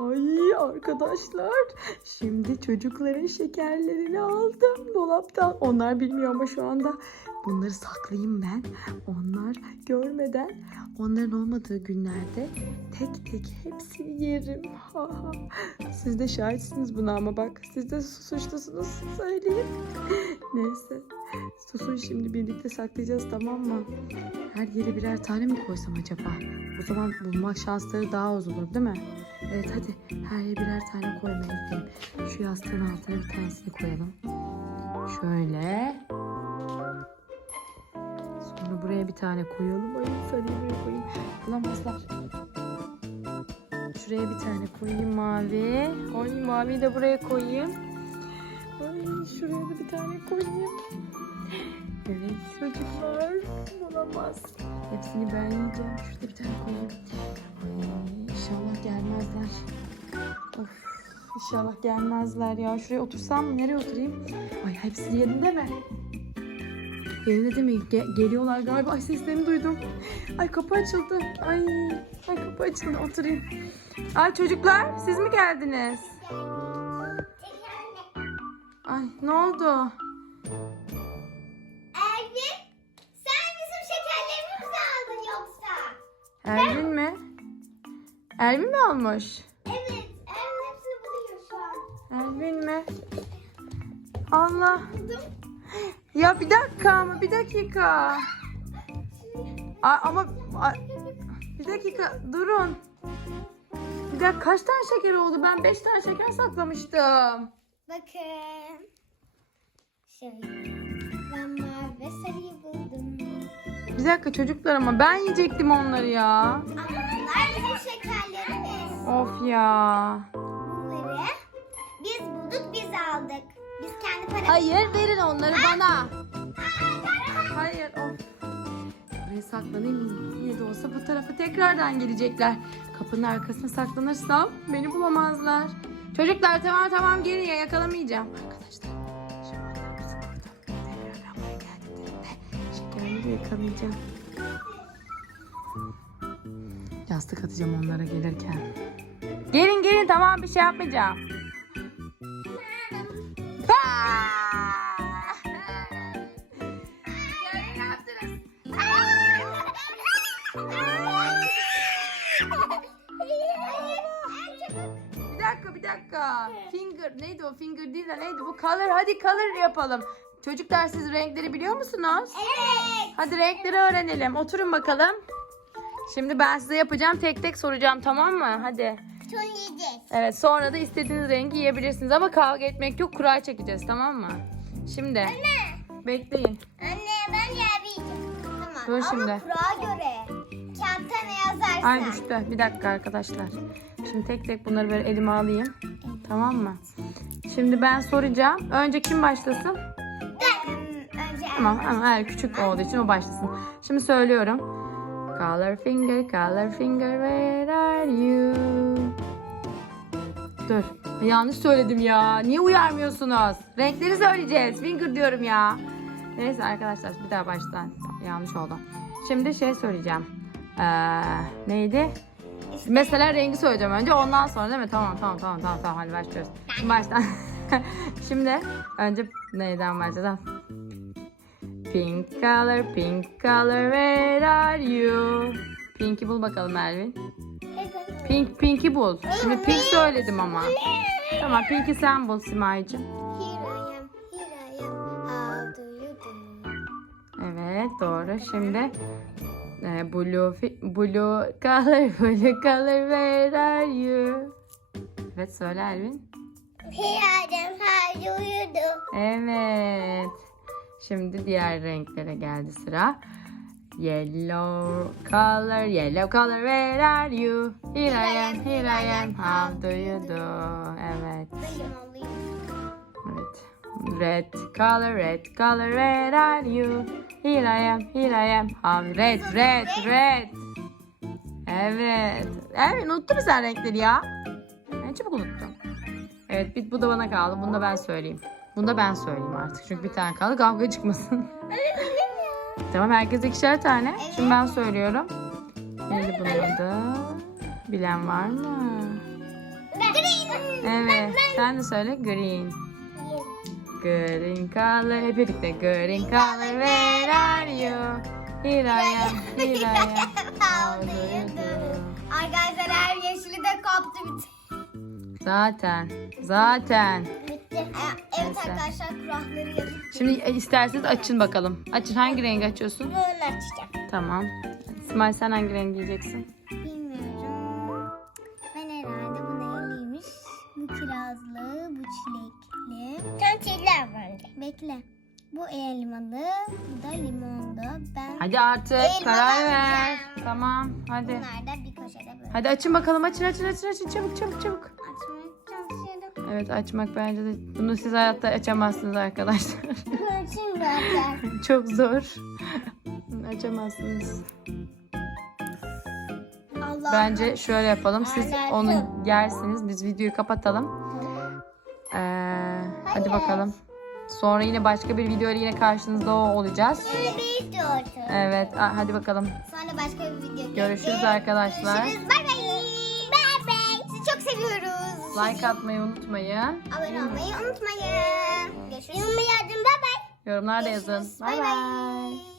Ay arkadaşlar şimdi çocukların şekerlerini aldım dolaptan. Onlar bilmiyor ama şu anda bunları saklayayım ben. Onlar görmeden onların olmadığı günlerde tek tek hepsini yerim. Siz de şahitsiniz buna ama bak siz de suçlusunuz söyleyeyim. Neyse susun şimdi birlikte saklayacağız tamam mı? Her yere birer tane mi koysam acaba? O zaman bulmak şansları daha az olur değil mi? Evet hadi her yere birer tane koymaya gidelim. Şu yastığın altına bir tanesini koyalım. Şöyle. Sonra buraya bir tane koyalım. Ay sarıyı buraya koyayım. Bulamazlar. Şuraya bir tane koyayım mavi. Ay maviyi de buraya koyayım. Ay şuraya da bir tane koyayım. Evet çocuklar bulamaz. Hepsini ben yiyeceğim. Şurada bir tane koyayım. Ay, inşallah gelmezler. Of, inşallah gelmezler ya. Şuraya otursam mı? Nereye oturayım? Ay hepsi yerinde mi? Yerinde değil mi? Ge- geliyorlar galiba. Ay seslerini duydum. Ay kapı açıldı. Ay, ay kapı açıldı. Oturayım. Ay çocuklar siz mi geldiniz? Ay ne oldu? Elvin, sen bizim şekerlerimizi aldın yoksa? Elvin mi? Elvin mi almış? Evet, Elvin hepsini buluyor şu an. Elvin mi? Allah. Ya bir dakika ama bir dakika. A- ama a- bir dakika durun. Bir dakika kaç tane şeker oldu? Ben 5 tane şeker saklamıştım. Bakın. Şöyle. Ben mavi ve sarıyı buldum. Bir dakika çocuklar ama ben yiyecektim onları ya. Ama bunlar bizim şekerlerimiz. Of ya. Bunları biz bulduk, biz aldık. Biz kendi paramızla Hayır verin onları bana. Hayır of. Buraya saklanayım. İyi de olsa bu tarafa tekrardan gelecekler. Kapının arkasına saklanırsam beni bulamazlar. Çocuklar tamam tamam geriye yakalamayacağım. Arkadaşlar şu mantarımızı koydum. Tekrardan buraya geldiklerinde şekerleri yakalayacağım. Yastık atacağım onlara gelirken. Gelin gelin tamam bir şey yapmayacağım. ne Finger neydi o? Finger değil de neydi bu? Color hadi color yapalım. Çocuklar siz renkleri biliyor musunuz? Evet. Hadi renkleri öğrenelim. Oturun bakalım. Şimdi ben size yapacağım. Tek tek soracağım tamam mı? Hadi. Yiyeceğiz. Evet sonra da istediğiniz rengi yiyebilirsiniz ama kavga etmek yok. Kura çekeceğiz tamam mı? Şimdi. Bekleyin. Anne ben yiyeceğim. Tamam. Dur Ama şimdi. kura göre. Kağıtta ne yazarsa. Ay düştü. Bir dakika arkadaşlar. Şimdi tek tek bunları böyle elime alayım. Tamam mı? Şimdi ben soracağım. Önce kim başlasın? Ben önce Tamam ama eğer küçük olduğu için o başlasın. Şimdi söylüyorum. Color finger, color finger, where are you? Dur. Yanlış söyledim ya. Niye uyarmıyorsunuz? Renkleri söyleyeceğiz. Finger diyorum ya. Neyse arkadaşlar bir daha baştan. Yanlış oldu. Şimdi şey söyleyeceğim. Ee, neydi? Mesela rengi söyleyeceğim önce ondan sonra değil mi? Tamam tamam tamam tamam tamam hadi başlıyoruz. Şimdi baştan. Şimdi önce neyden başlayacağız? Pink color, pink color, where are you? Pink'i bul bakalım Elvin. Pink, Pink'i bul. Şimdi pink söyledim ama. Tamam Pink'i sen bul Simay'cığım. Evet doğru. Şimdi blue, fi- blue color, blue color, where are you? Evet söyle Elvin. Do you do? Evet. Şimdi diğer renklere geldi sıra. Yellow color, yellow color, where are you? Here I am, here I am, how do you do? Evet. Red color, red color, where are you? Here I am, here I am, how red, red, red. Evet. Evet, unuttun mu sen renkleri ya? Ben çabuk unuttum. Evet, bir, bu da bana kaldı. Bunu da ben söyleyeyim. Bunu da ben söyleyeyim artık. Çünkü bir tane kaldı. Kavga çıkmasın. tamam herkes ikişer tane. Şimdi ben söylüyorum. Neydi bunun adı? Bilen var mı? Evet. Sen de söyle green. Green color. Hep birlikte. Green color where are you? Here I am. Here I am. How do you do? Arkadaşlar her yeşili de kaptı bitti. Zaten. Zaten. Evet arkadaşlar kurahları Şimdi e, isterseniz açın bakalım. Açın. Hangi rengi açıyorsun? bunu açacağım. Tamam. İsmail sen hangi rengi giyeceksin? Bilmiyorum. Ben herhalde bu neyliymiş? Bu kirazlı, bu çilekli. Bekle. Bu elmalı, bu da limonlu. Ben Hadi artık Elma karar ver. yiyeceğim. Tamam. Hadi. bunlar da bir köşede böyle. Hadi açın bakalım. Açın açın açın açın. Çabuk çabuk çabuk. Açmaya çalışıyorum. Evet açmak bence de. Bunu siz hayatta açamazsınız arkadaşlar. Açayım zaten. Çok zor. Açamazsınız. Allah. Bence şöyle yapalım. Siz Aynen. onu yersiniz. Biz videoyu kapatalım. Ee, hadi bakalım. Sonra yine başka bir video ile yine karşınızda olacağız. Evet hadi bakalım. Sonra başka bir video Görüşürüz arkadaşlar. Görüşürüz. Bay bay. Bay bay. Sizi çok seviyoruz. Like atmayı unutmayın. Abone olmayı unutmayın. Görüşürüz. Yorumları yazın. Bay bay. Yazın. Bay.